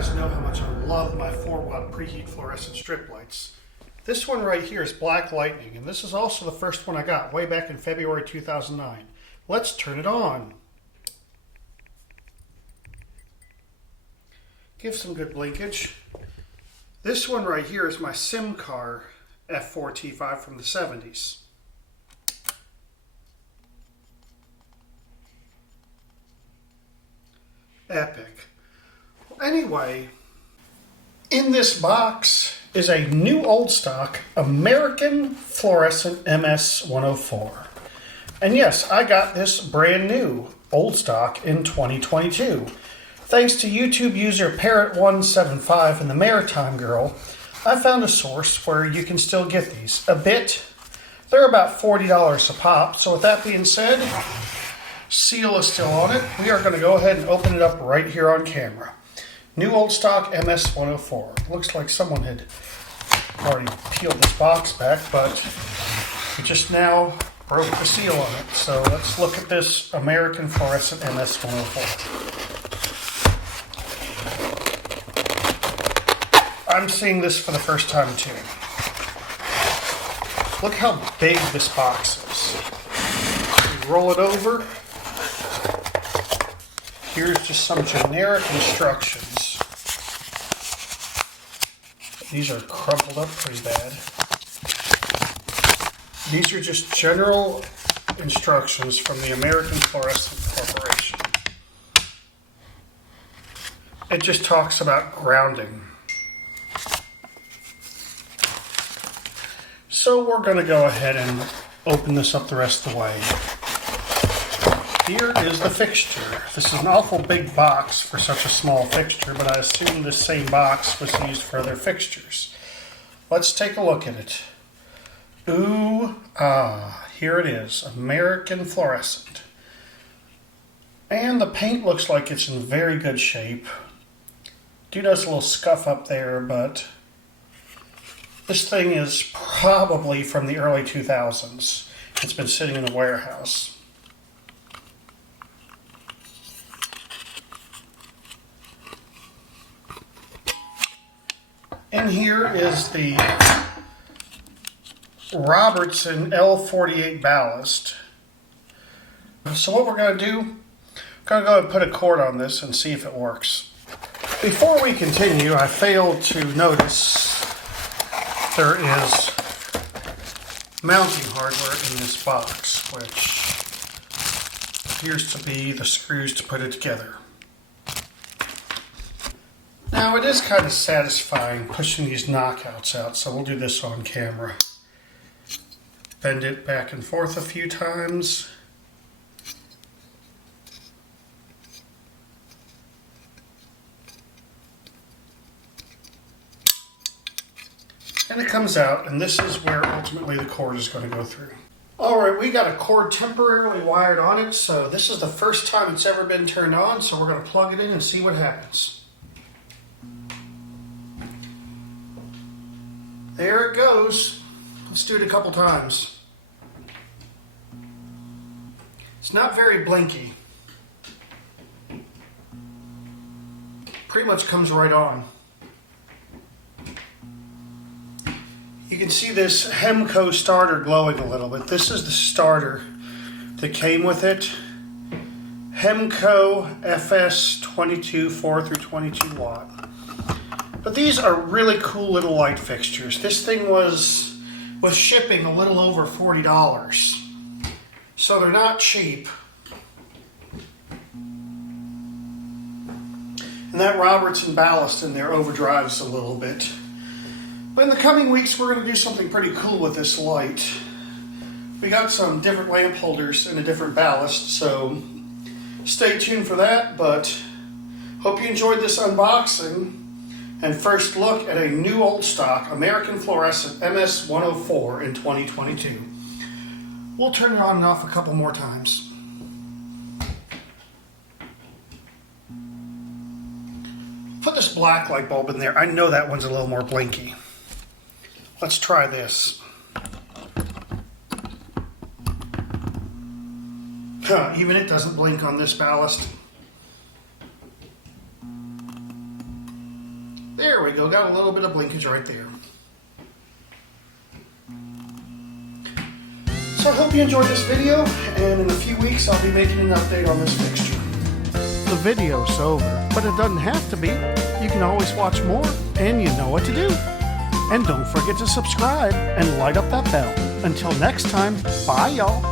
guys know how much I love my 4-watt Preheat fluorescent strip lights. This one right here is Black Lightning, and this is also the first one I got way back in February 2009. Let's turn it on. Give some good blinkage. This one right here is my sim car F4T5 from the 70s. Epic. Anyway, in this box is a new old stock American Fluorescent MS104. And yes, I got this brand new old stock in 2022. Thanks to YouTube user Parrot175 and the Maritime Girl, I found a source where you can still get these. A bit. They're about $40 a pop. So with that being said, seal is still on it. We are going to go ahead and open it up right here on camera. New old stock MS104. Looks like someone had already peeled this box back, but we just now broke the seal on it. So let's look at this American Fluorescent MS104. I'm seeing this for the first time too. Look how big this box is. We roll it over. Here's just some generic instructions. These are crumpled up pretty bad. These are just general instructions from the American Fluorescent Corporation. It just talks about grounding. So we're going to go ahead and open this up the rest of the way. Here is the fixture. This is an awful big box for such a small fixture, but I assume this same box was used for other fixtures. Let's take a look at it. Ooh, here it is, American Fluorescent. And the paint looks like it's in very good shape. Do notice a little scuff up there, but this thing is probably from the early 2000s. It's been sitting in a warehouse. And here is the Robertson L48 ballast. So what we're going to do, we're going to go ahead and put a cord on this and see if it works. Before we continue, I failed to notice there is mounting hardware in this box, which appears to be the screws to put it together. Now it is kind of satisfying pushing these knockouts out, so we'll do this on camera. Bend it back and forth a few times. And it comes out, and this is where ultimately the cord is going to go through. Alright, we got a cord temporarily wired on it, so this is the first time it's ever been turned on, so we're going to plug it in and see what happens. There it goes. Let's do it a couple times. It's not very blinky. Pretty much comes right on. You can see this Hemco starter glowing a little bit. This is the starter that came with it. Hemco FS 22 4 through 22 watt. But these are really cool little light fixtures. This thing was shipping a little over $40. So they're not cheap. And that Robertson ballast in there overdrives a little bit. But in the coming weeks, we're going to do something pretty cool with this light. We got some different lamp holders and a different ballast, so stay tuned for that. But hope you enjoyed this unboxing and first look at a new old stock American Fluorescent MS104 in 2022. We'll turn it on and off a couple more times. Put this black light bulb in there. I know that one's a little more blinky. Let's try this. Even it doesn't blink on this ballast. There we go, got a little bit of blinkage right there. So I hope you enjoyed this video, and in a few weeks I'll be making an update on this fixture. The video's over, but it doesn't have to be. You can always watch more, and you know what to do. And don't forget to subscribe and light up that bell. Until next time, bye y'all.